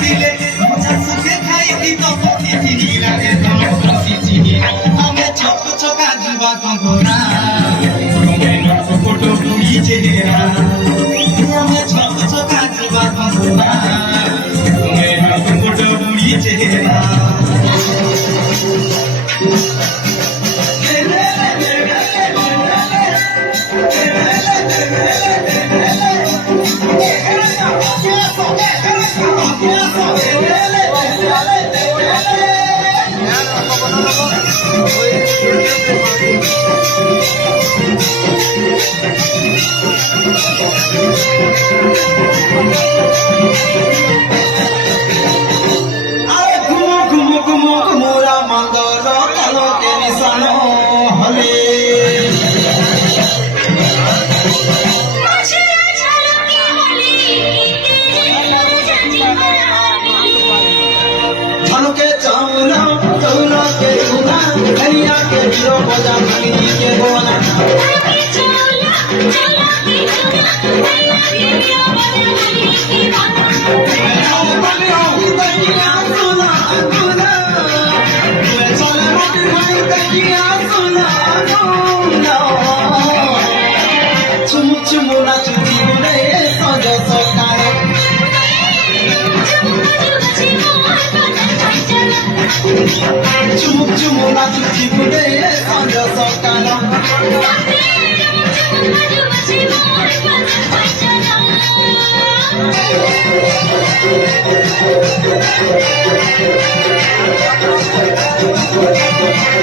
দিলে মজা সুখে খাই দিত প্রতিটি লাগে তোমার প্রতিটি আমি ছোট ছোট যুবা কবরা তুমি ফটো পুরি চেহারা আমি ছোট ছোট যুবা কবরা তুমি ফটো পুরি চেহারা Chumuk chumuk na chuchi bude sanja sokana